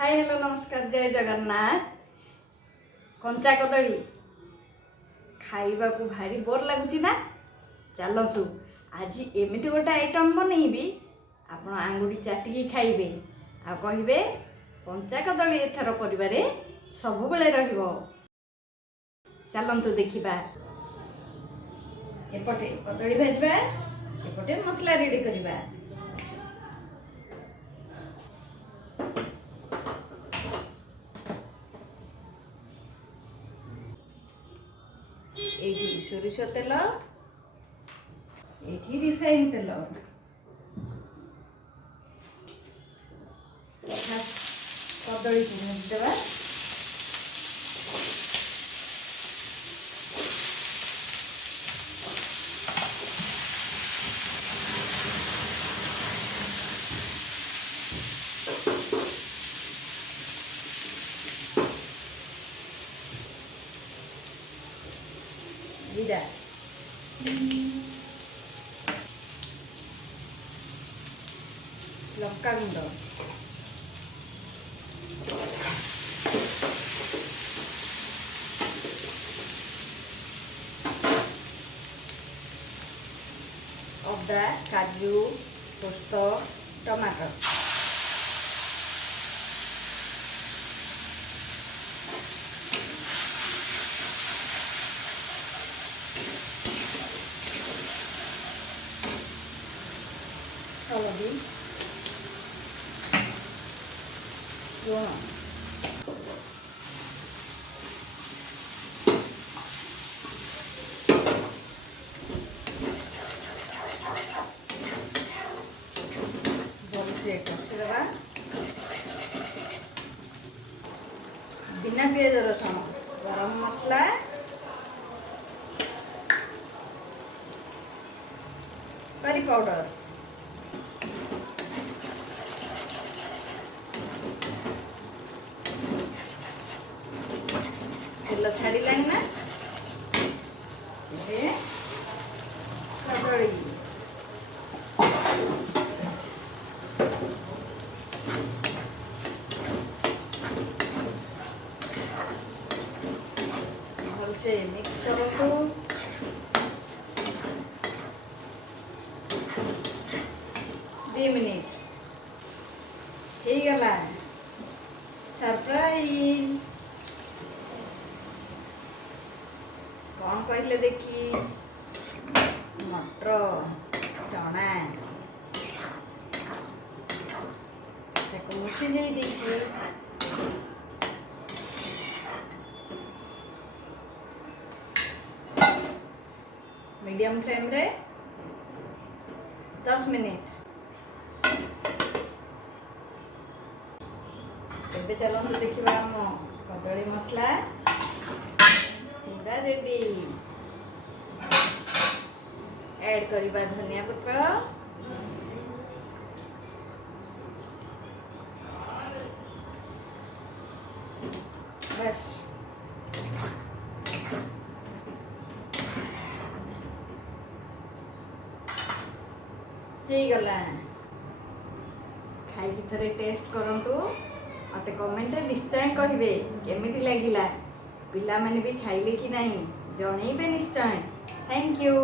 Hi hello नमस्कार जय जगन्नाथ। कंचा कदली खाइबा को भारी बोर लगुच ना। चलतु आज एमती गोटे आइटम बनईबी आपण आंगुठी चाटिकी खाइबे आ कहिबे कंचा कदली एथर परिवारे सब बेले रहिबो। चलतु देखिबा। एपटे कदली भाजबा एपटे मसला रेडी करिबा। एठी सोरिष तेल एठी रिफाइन तेल कदली को भाजदेवा। जीरा लंका गुंड अदा काजू पोस्त टमाटर हलदी लुण भलसे कषिदेवा। बिना पियाज रसुण गरम मसला करी पाउडर तेल छाड़िलानी ना कदली भलसे मिक्स करतु। 2 मिनिट हो गला। सरप्राइज कौन कहले देखी मटर चना मुसी नहीं देखी मीडियम फ्लेम रे 10 मिनिट। एबे चलନ୍ତୁ देखिबा हम कदली मसला पूरा रेडी। ऐड करिबा धनिया पत्र बस गला। खाई थरे टेस्ट करंतु मते कमेंट रे निश्चय कहिबे केमिति लागिला। पिला माने भी खाइले कि नहीं जणैबे निश्चय। Thank you.